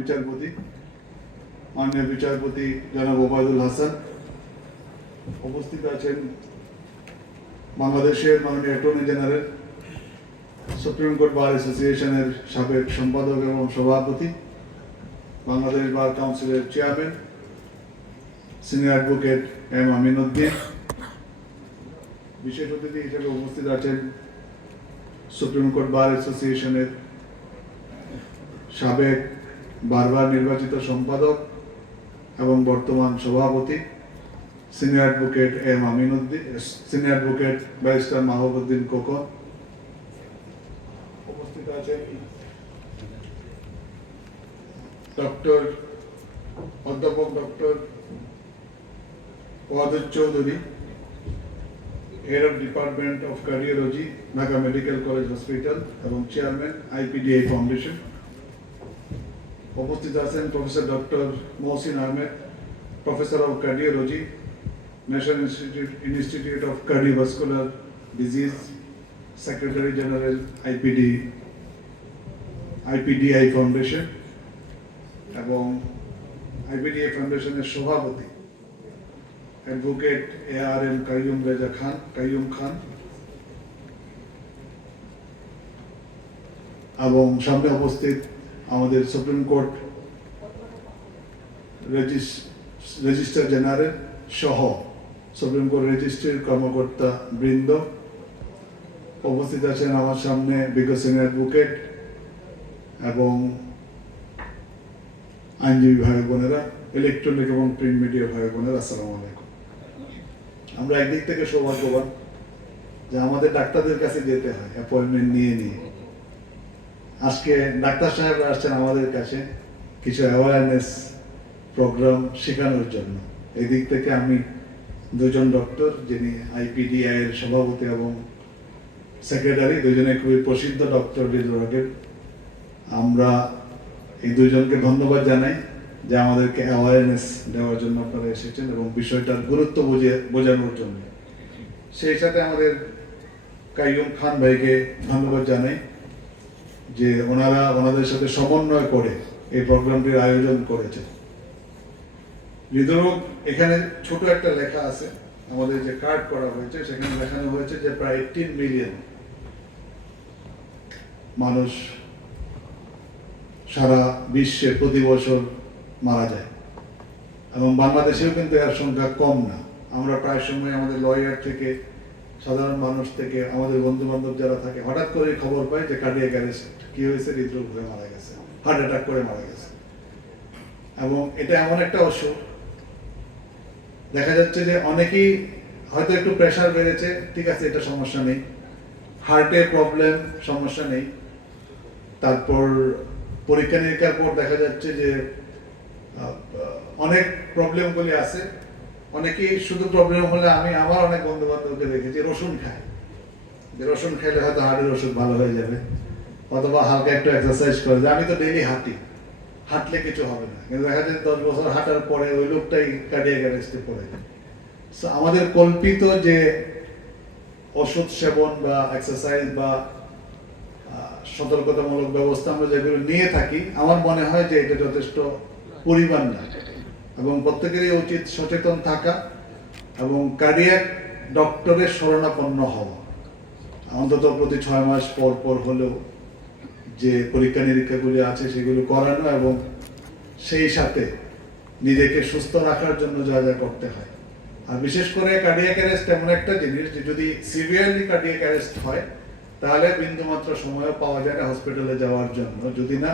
বিচারপতি মাননীয় বিচারপতি জনাব ওবায়দুল হাসান, উপস্থিত আছেন বাংলাদেশের মাননীয় attorney general, supreme court bar অ্যাসোসিয়েশনের সাবেক সম্পাদক এবং সভাপতি, বাংলাদেশ বার কাউন্সিলের chairman senior advocate M Aminuddin. বিশেষ অতিথি হিসেবে উপস্থিত আছেন সুপ্রিম কোর্ট বার অ্যাসোসিয়েশনের সাবেক বারবার নির্বাচিত সম্পাদক এবং বর্তমান সভাপতি senior advocate M Aminuddin, senior advocate barrister Mahbubuddin Khokon. উপস্থিত আছেন অধ্যাপক doctor Wadud Chowdhury, head of department of cardiology, Dhaka medical college hospital এবং চেয়ারম্যান আইপিডিআই ফাউন্ডেশন। উপস্থিত আছেন professor doctor Mohsin Ahmed, professor of cardiology, national institute of cardiovascular disease, secretary general IPDI foundation এবং IPDI ফাউন্ডেশনের সভাপতি advocate ARM Qayyum খান এবং সামনে উপস্থিত আমাদের সুপ্রিম কোর্ট রেজিস্ট্রার জেনারেল সহ সুপ্রিম কোর্ট রেজিস্ট্রির কর্মকর্তা বৃন্দ। উপস্থিত আছেন আমার সামনে বিজ্ঞ সিনিয়র অ্যাডভোকেট এবং আইনজীবী ভাই বোনেরা, ইলেকট্রনিক এবং প্রিন্ট মিডিয়া ভাই বোনেরা, আসসালামু আলাইকুম। আমরা একদিক থেকে সৌভাগ্যবান যে আমাদের ডাক্তারদের কাছে যেতে হয় অ্যাপয়েন্টমেন্ট নিয়ে নিয়ে। আজকে ডাক্তার সাহেবরা আসছেন আমাদের কাছে কিছু অ্যাওয়ারনেস প্রোগ্রাম শেখানোর জন্য। এই দিক থেকে আমি দুজন ডক্টর, যিনি আইপিডিআই এর সভাপতি এবং সেক্রেটারি, দুজনে খুবই প্রসিদ্ধ ডক্টর বিভাগের, আমরা এই দুজনকে ধন্যবাদ জানাই যে আমাদেরকে অ্যাওয়ারনেস দেওয়ার জন্য আপনারা এসেছেন এবং বিষয়টার গুরুত্ব বোঝানোর জন্য। সেই সাথে আমাদের কাইয়ুম খান ভাইকে ধন্যবাদ জানাই যে ওনাদের সাথে সমন্বয় করে এই প্রোগ্রামটির আয়োজন করেছে। হৃদরোগ, এখানে ছোট একটা লেখা আছে, আমাদের যে কার্ড করা হয়েছে সেখানে দেখানো হয়েছে যে প্রায় 18 মিলিয়ন মানুষ সারা বিশ্বে প্রতি বছর মারা যায় এবং বাংলাদেশেও কিন্তু এর সংখ্যা কম না। আমরা প্রায় সময় আমাদের লয়ার থেকে, সাধারণ মানুষ থেকে, আমাদের বন্ধু বান্ধব যারা থাকে, হঠাৎ করে খবর পাই যে কার্ডিয়াক অ্যারেস্ট, কি হয়েছে, হৃদরোগ হয়ে মারা গেছে, হার্ট অ্যাটাক করে মারা গেছে। এবং এটা এমন একটা অসুখ, দেখা যাচ্ছে যে অনেকেই হয়তো একটু প্রেশার বেড়েছে, ঠিক আছে, এটা সমস্যা নেই, হার্টের প্রবলেম, সমস্যা নেই, তারপর পরীক্ষা নিরীক্ষার পর দেখা যাচ্ছে যে অনেক প্রবলেমগুলি আছে। অনেকেই শুধু প্রবলেম হলে, আমার অনেক বন্ধু বান্ধবকে দেখেছি রসুন খায়, যে রসুন খেলে হয়তো হার্টের ওষুধ ভালো হয়ে যাবে, অথবা হালকা একটু এক্সারসাইজ করে যে আমি তো ডেইলি হাঁটলে কিছু হবে না, কিন্তু দেখা যায় 10 বছর হাঁটার পরে ওই লোকটাই কার্ডিয়াক অ্যারেস্টে পড়ে যায়। সো আমাদের কল্পিত যে ওষুধ সেবন বা এক্সারসাইজ বা সতর্কতামূলক ব্যবস্থা আমরা যেগুলো নিয়ে থাকি, আমার মনে হয় যে এটা যথেষ্ট পরিমাণ না এবং প্রত্যেকেরই উচিত সচেতন থাকা এবং কার্ডিয়াক ডক্টরের শরণাপন্ন হওয়া। অন্তত প্রতি 6 মাস পর পর হলেও যে পরীক্ষা নিরীক্ষাগুলি আছে সেগুলো করানো এবং সেই সাথে নিজেকে সুস্থ রাখার জন্য যা যা করতে হয়। আর বিশেষ করে কার্ডিয়াক অ্যারেস্ট এমন একটা জিনিস যে যদি সিভিয়ারলি কার্ডিয়াক অ্যারেস্ট হয় তাহলে বিন্দুমাত্র সময়ও পাওয়া যায় না হসপিটালে যাওয়ার জন্য, যদি না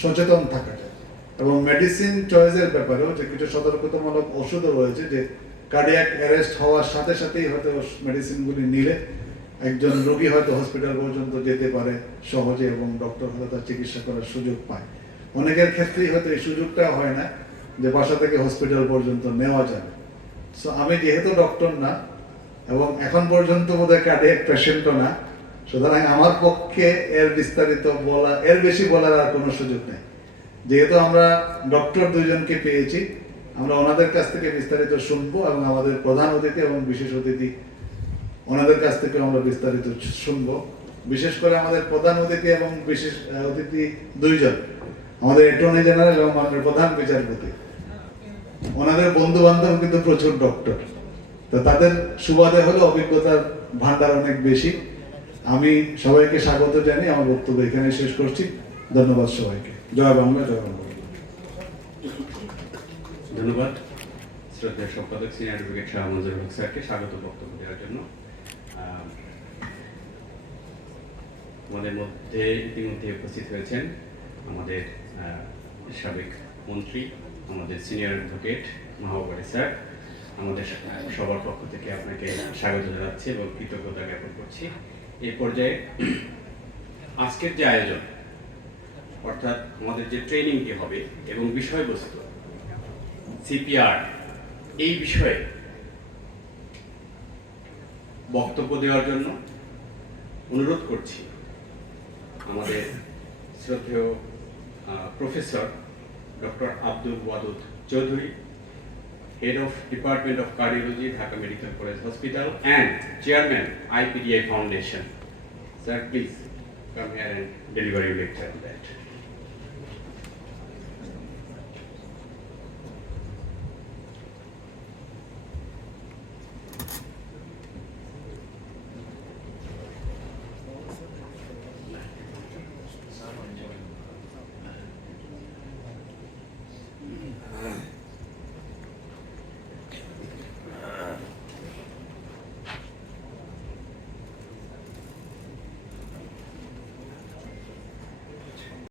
সচেতন থাকা যায়। এবং মেডিসিন চয়েসের ব্যাপারেও যে কিছু সতর্কতামূলক ওষুধও রয়েছে, যে কার্ডিয়াক অ্যারেস্ট হওয়ার সাথে সাথেই হয়তো মেডিসিনগুলি নিলে একজন রোগী হয়তো হসপিটাল পর্যন্ত যেতে পারে সহজে এবং ডক্টর হয়তো তার চিকিৎসা করার সুযোগ পায়। অনেকের ক্ষেত্রেই হয়তো এই সুযোগটা হয় না যে বাসা থেকে হসপিটাল পর্যন্ত নেওয়া যাবে। সো আমি যেহেতু ডক্টর না এবং এখন পর্যন্ত বোধহয় কার্ডিয়াক পেশেন্টও না, সুতরাং আমার পক্ষে এর বেশি বলার আর কোনো সুযোগ নেই। যেহেতু আমরা ডক্টর দুইজনকে পেয়েছি, আমরা ওনাদের কাছ থেকে বিস্তারিত শুনবো এবং আমাদের প্রধান অতিথি এবং বিশেষ অতিথি ওনাদের কাছ থেকে আমরা বিস্তারিত শুনবো। বিশেষ করে আমাদের প্রধান অতিথি এবং বিশেষ অতিথি দুইজন আমাদের অ্যাটর্নি জেনারেল এবং মাননীয় প্রধান বিচারপতি, ওনাদের বন্ধু বান্ধব কিন্তু প্রচুর ডক্টর, তো তাদের সুবাদে হলে অভিজ্ঞতার ভান্ডার অনেক বেশি। আমি সবাইকে স্বাগত জানিয়ে আমার বক্তব্য এখানে শেষ করছি। ধন্যবাদ সবাইকে। জয় বাংলা, জয় বাংলা। ধন্যবাদ শ্রদ্ধেয় সম্পাদক সিনিয়র অ্যাডভোকেট শাহ মঞ্জুর হক স্যারকে স্বাগত বক্তব্য দেওয়ার জন্য। আমাদের মধ্যে ইতিমধ্যে উপস্থিত হয়েছেন আমাদের সাবেক মন্ত্রী, আমাদের সিনিয়র অ্যাডভোকেট মাহবুব স্যার। আমাদের সবার পক্ষ থেকে আপনাকে স্বাগত জানাচ্ছি এবং কৃতজ্ঞতা জ্ঞাপন করছি। এই পর্যায়ে আজকের যে আয়োজন, অর্থাৎ আমাদের যে ট্রেনিংটি হবে এবং বিষয়বস্তু সিপিআর, এই বিষয়ে বক্তব্য দেওয়ার জন্য অনুরোধ করছি আমাদের শ্রদ্ধেয় professor doctor Abdul Wadud Chowdhury, Head of Department of Cardiology, Dhaka Medical College Hospital, and Chairman, IPDI Foundation. Sir, please come here and deliver your lecture on that.